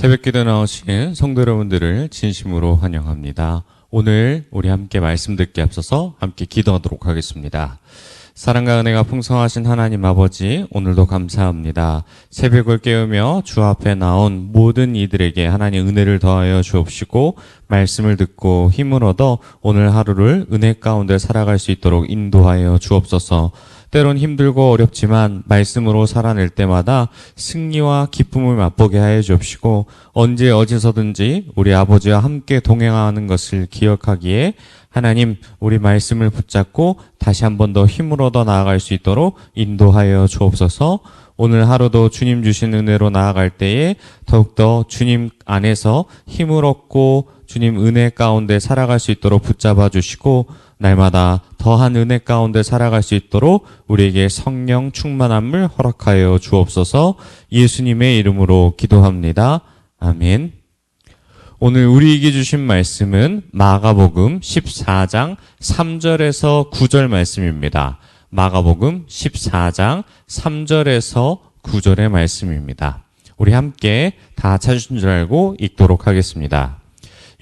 새벽기도 나오신 성도 여러분들을 진심으로 환영합니다. 오늘 우리 함께 말씀 듣기 앞서서 함께 기도하도록 하겠습니다. 사랑과 은혜가 풍성하신 하나님 아버지, 오늘도 감사합니다. 새벽을 깨우며 주 앞에 나온 모든 이들에게 하나님 은혜를 더하여 주옵시고 말씀을 듣고 힘을 얻어 오늘 하루를 은혜 가운데 살아갈 수 있도록 인도하여 주옵소서. 때론 힘들고 어렵지만 말씀으로 살아낼 때마다 승리와 기쁨을 맛보게 하여 주옵시고 언제 어디서든지 우리 아버지와 함께 동행하는 것을 기억하기에 하나님, 우리 말씀을 붙잡고 다시 한 번 더 힘을 얻어 나아갈 수 있도록 인도하여 주옵소서. 오늘 하루도 주님 주신 은혜로 나아갈 때에 더욱더 주님 안에서 힘을 얻고 주님 은혜 가운데 살아갈 수 있도록 붙잡아 주시고 날마다 더한 은혜 가운데 살아갈 수 있도록 우리에게 성령 충만함을 허락하여 주옵소서. 예수님의 이름으로 기도합니다. 아멘. 오늘 우리에게 주신 말씀은 마가복음 14장 3절에서 9절 말씀입니다. 마가복음 14장 3절에서 9절의 말씀입니다. 우리 함께 다 찾으신 줄 알고 읽도록 하겠습니다.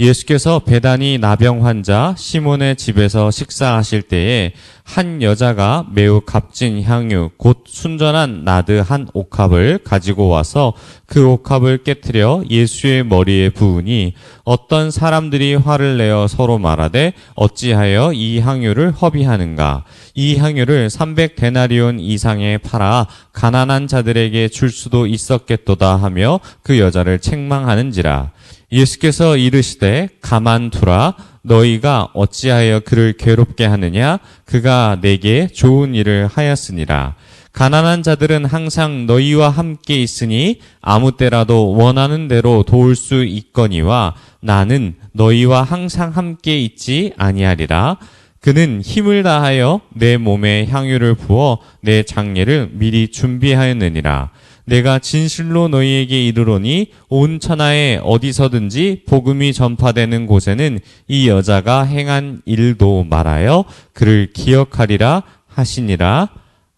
예수께서 베다니 나병 환자 시몬의 집에서 식사하실 때에 한 여자가 매우 값진 향유 곧 순전한 나드 한 옥합을 가지고 와서 그 옥합을 깨트려 예수의 머리에 부으니 어떤 사람들이 화를 내어 서로 말하되 어찌하여 이 향유를 허비하는가. 이 향유를 300데나리온 이상에 팔아 가난한 자들에게 줄 수도 있었겠도다 하며 그 여자를 책망하는지라. 예수께서 이르시되 가만두라. 너희가 어찌하여 그를 괴롭게 하느냐. 그가 내게 좋은 일을 하였으니라. 가난한 자들은 항상 너희와 함께 있으니 아무 때라도 원하는 대로 도울 수 있거니와 나는 너희와 항상 함께 있지 아니하리라. 그는 힘을 다하여 내 몸에 향유를 부어 내 장례를 미리 준비하였느니라. 내가 진실로 너희에게 이르노니 온 천하에 어디서든지 복음이 전파되는 곳에는 이 여자가 행한 일도 말하여 그를 기억하리라 하시니라.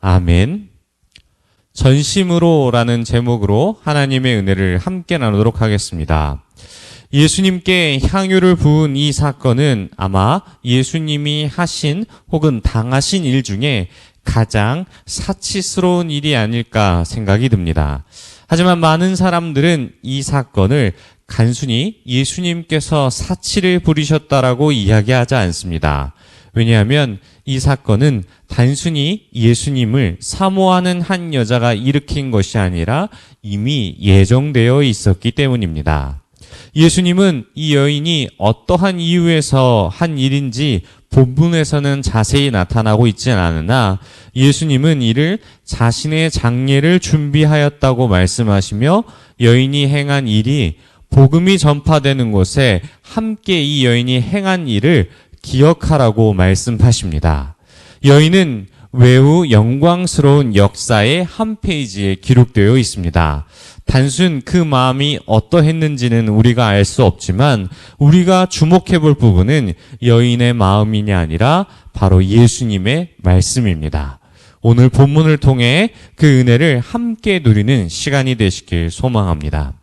아멘. 전심으로라는 제목으로 하나님의 은혜를 함께 나누도록 하겠습니다. 예수님께 향유를 부은 이 사건은 아마 예수님이 하신 혹은 당하신 일 중에 가장 사치스러운 일이 아닐까 생각이 듭니다. 하지만 많은 사람들은 이 사건을 단순히 예수님께서 사치를 부리셨다라고 이야기하지 않습니다. 왜냐하면 이 사건은 단순히 예수님을 사모하는 한 여자가 일으킨 것이 아니라 이미 예정되어 있었기 때문입니다. 예수님은 이 여인이 어떠한 이유에서 한 일인지 본문에서는 자세히 나타나고 있지 않으나 예수님은 이를 자신의 장례를 준비하였다고 말씀하시며 여인이 행한 일이 복음이 전파되는 곳에 함께 이 여인이 행한 일을 기억하라고 말씀하십니다. 여인은 매우 영광스러운 역사의 한 페이지에 기록되어 있습니다. 단순 그 마음이 어떠했는지는 우리가 알 수 없지만 우리가 주목해 볼 부분은 여인의 마음이 아니라 바로 예수님의 말씀입니다. 오늘 본문을 통해 그 은혜를 함께 누리는 시간이 되시길 소망합니다.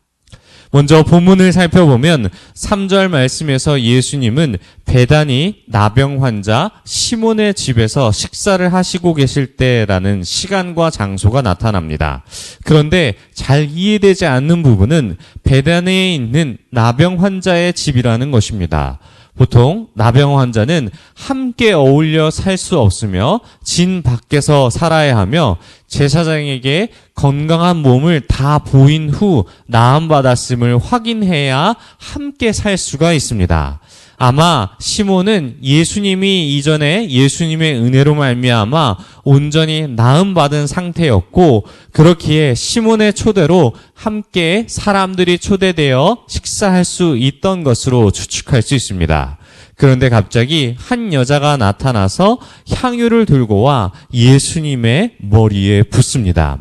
먼저 본문을 살펴보면 3절 말씀에서 예수님은 베다니 나병 환자 시몬의 집에서 식사를 하시고 계실 때라는 시간과 장소가 나타납니다. 그런데 잘 이해되지 않는 부분은 베다니에 있는 나병 환자의 집이라는 것입니다. 보통 나병 환자는 함께 어울려 살 수 없으며 진 밖에서 살아야 하며 제사장에게 건강한 몸을 다 보인 후 나음받았음을 확인해야 함께 살 수가 있습니다. 아마 시몬은 예수님이 이전에 예수님의 은혜로 말미암아 온전히 나음받은 상태였고 그렇기에 시몬의 초대로 함께 사람들이 초대되어 식사할 수 있던 것으로 추측할 수 있습니다. 그런데 갑자기 한 여자가 나타나서 향유를 들고 와 예수님의 머리에 붓습니다.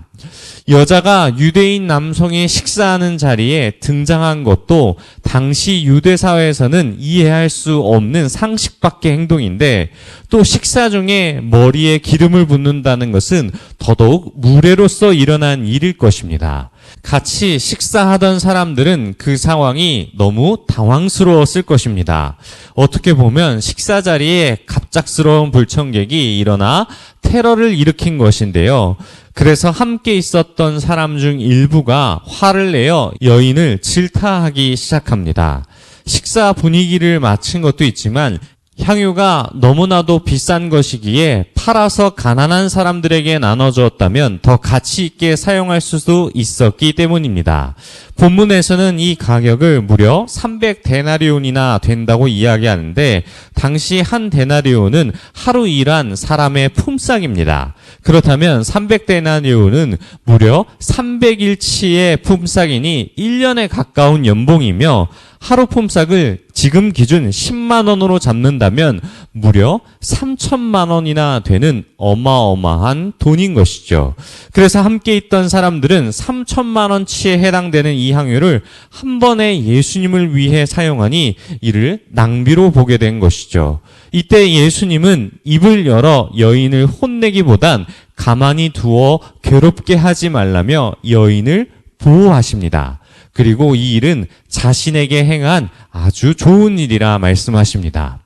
여자가 유대인 남성이 식사하는 자리에 등장한 것도 당시 유대 사회에서는 이해할 수 없는 상식 밖의 행동인데 또 식사 중에 머리에 기름을 붓는다는 것은 더더욱 무례로서 일어난 일일 것입니다. 같이 식사하던 사람들은 그 상황이 너무 당황스러웠을 것입니다. 어떻게 보면 식사 자리에 갑작스러운 불청객이 일어나 테러를 일으킨 것인데요. 그래서 함께 있었던 사람 중 일부가 화를 내어 여인을 질타하기 시작합니다. 식사 분위기를 맞춘 것도 있지만 향유가 너무나도 비싼 것이기에 팔아서 가난한 사람들에게 나눠주었다면 더 가치 있게 사용할 수도 있었기 때문입니다. 본문에서는 이 가격을 무려 300데나리온이나 된다고 이야기하는데 당시 한 데나리온은 하루 일한 사람의 품삯입니다. 그렇다면 300데나리온은 무려 300일치의 품삯이니 1년에 가까운 연봉이며 하루 품삯을 지금 기준 10만 원으로 잡는다면 무려 3천만 원이나 되는 어마어마한 돈인 것이죠. 그래서 함께 있던 사람들은 3천만 원치에 해당되는 이 향유를 한 번에 예수님을 위해 사용하니 이를 낭비로 보게 된 것이죠. 이때 예수님은 입을 열어 여인을 혼내기보단 가만히 두어 괴롭게 하지 말라며 여인을 보호하십니다. 그리고 이 일은 자신에게 행한 아주 좋은 일이라 말씀하십니다.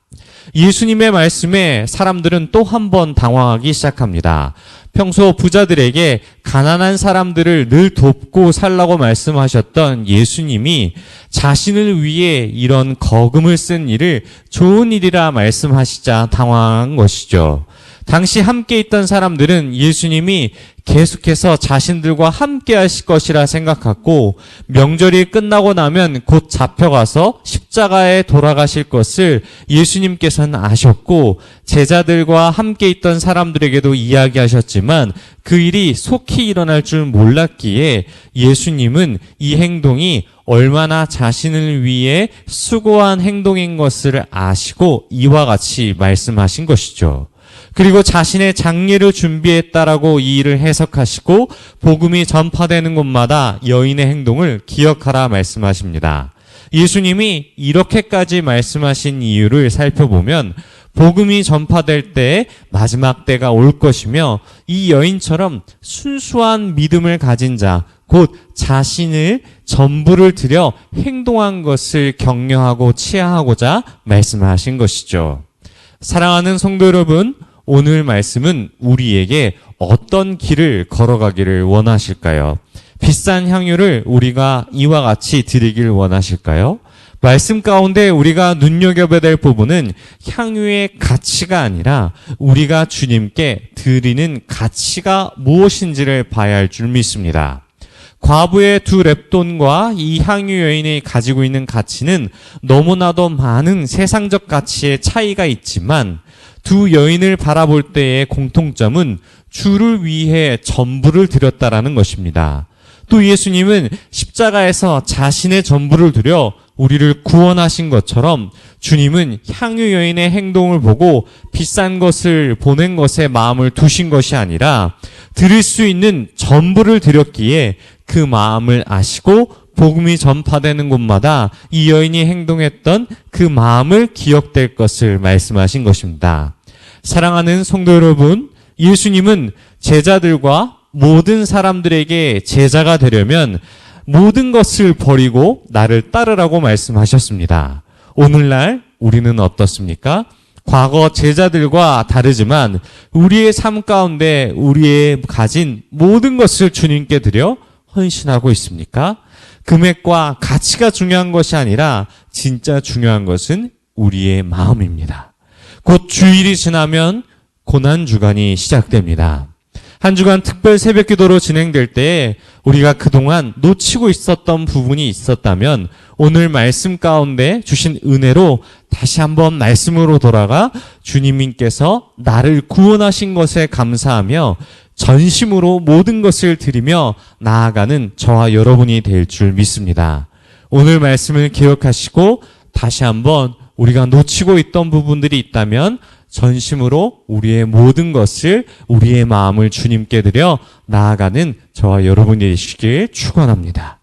예수님의 말씀에 사람들은 또 한 번 당황하기 시작합니다. 평소 부자들에게 가난한 사람들을 늘 돕고 살라고 말씀하셨던 예수님이 자신을 위해 이런 거금을 쓴 일을 좋은 일이라 말씀하시자 당황한 것이죠. 당시 함께 있던 사람들은 예수님이 계속해서 자신들과 함께 하실 것이라 생각했고 명절이 끝나고 나면 곧 잡혀가서 십자가에 돌아가실 것을 예수님께서는 아셨고 제자들과 함께 있던 사람들에게도 이야기하셨지만 그 일이 속히 일어날 줄 몰랐기에 예수님은 이 행동이 얼마나 자신을 위해 수고한 행동인 것을 아시고 이와 같이 말씀하신 것이죠. 그리고 자신의 장례를 준비했다라고 이 일을 해석하시고 복음이 전파되는 곳마다 여인의 행동을 기억하라 말씀하십니다. 예수님이 이렇게까지 말씀하신 이유를 살펴보면 복음이 전파될 때 마지막 때가 올 것이며 이 여인처럼 순수한 믿음을 가진 자, 곧 자신을 전부를 들여 행동한 것을 격려하고 치하하고자 말씀하신 것이죠. 사랑하는 성도 여러분, 오늘 말씀은 우리에게 어떤 길을 걸어가기를 원하실까요? 비싼 향유를 우리가 이와 같이 드리길 원하실까요? 말씀 가운데 우리가 눈여겨봐야 될 부분은 향유의 가치가 아니라 우리가 주님께 드리는 가치가 무엇인지를 봐야 할 줄 믿습니다. 과부의 2렙돈과 이 향유 여인이 가지고 있는 가치는 너무나도 많은 세상적 가치의 차이가 있지만 두 여인을 바라볼 때의 공통점은 주를 위해 전부를 드렸다라는 것입니다. 또 예수님은 십자가에서 자신의 전부를 드려 우리를 구원하신 것처럼 주님은 향유 여인의 행동을 보고 비싼 것을 보낸 것에 마음을 두신 것이 아니라 드릴 수 있는 전부를 드렸기에 그 마음을 아시고 복음이 전파되는 곳마다 이 여인이 행동했던 그 마음을 기억될 것을 말씀하신 것입니다. 사랑하는 성도 여러분, 예수님은 제자들과 모든 사람들에게 제자가 되려면 모든 것을 버리고 나를 따르라고 말씀하셨습니다. 오늘날 우리는 어떻습니까? 과거 제자들과 다르지만 우리의 삶 가운데 우리의 가진 모든 것을 주님께 드려 헌신하고 있습니까? 금액과 가치가 중요한 것이 아니라 진짜 중요한 것은 우리의 마음입니다. 곧 주일이 지나면 고난주간이 시작됩니다. 한 주간 특별 새벽 기도로 진행될 때에 우리가 그동안 놓치고 있었던 부분이 있었다면 오늘 말씀 가운데 주신 은혜로 다시 한번 말씀으로 돌아가 주님께서 나를 구원하신 것에 감사하며 전심으로 모든 것을 드리며 나아가는 저와 여러분이 될 줄 믿습니다. 오늘 말씀을 기억하시고 다시 한번 우리가 놓치고 있던 부분들이 있다면 전심으로 우리의 모든 것을 우리의 마음을 주님께 드려 나아가는 저와 여러분이 되시길 축원합니다.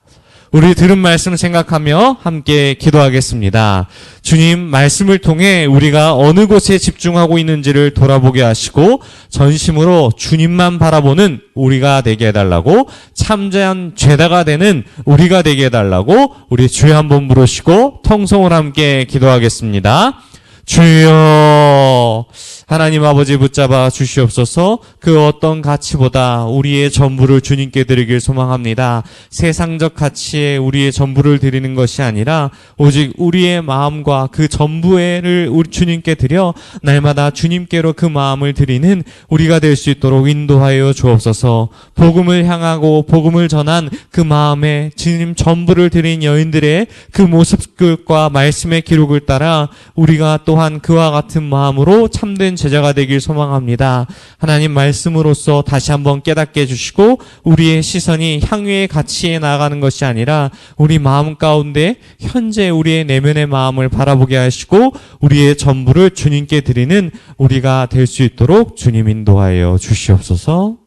우리 들은 말씀 생각하며 함께 기도하겠습니다. 주님, 말씀을 통해 우리가 어느 곳에 집중하고 있는지를 돌아보게 하시고 전심으로 주님만 바라보는 우리가 되게 해달라고, 참된 죄다가 되는 우리가 되게 해달라고 우리 주여 한번 부르시고 통성을 함께 기도하겠습니다. 주여, 하나님 아버지 붙잡아 주시옵소서. 그 어떤 가치보다 우리의 전부를 주님께 드리길 소망합니다. 세상적 가치에 우리의 전부를 드리는 것이 아니라 오직 우리의 마음과 그 전부를 우리 주님께 드려 날마다 주님께로 그 마음을 드리는 우리가 될 수 있도록 인도하여 주옵소서. 복음을 향하고 복음을 전한 그 마음에 주님 전부를 드린 여인들의 그 모습과 말씀의 기록을 따라 우리가 또한 그와 같은 마음으로 참된 제자가 되길 소망합니다. 하나님 말씀으로써 다시 한번 깨닫게 해주시고 우리의 시선이 향유의 가치에 나아가는 것이 아니라 우리 마음 가운데 현재 우리의 내면의 마음을 바라보게 하시고 우리의 전부를 주님께 드리는 우리가 될 수 있도록 주님 인도하여 주시옵소서.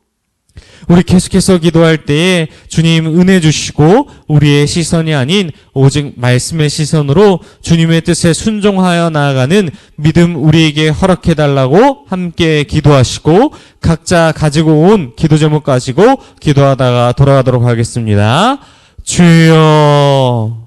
우리 계속해서 기도할 때에 주님 은혜 주시고 우리의 시선이 아닌 오직 말씀의 시선으로 주님의 뜻에 순종하여 나아가는 믿음 우리에게 허락해달라고 함께 기도하시고 각자 가지고 온 기도 제목 가지고 기도하다가 돌아가도록 하겠습니다. 주여.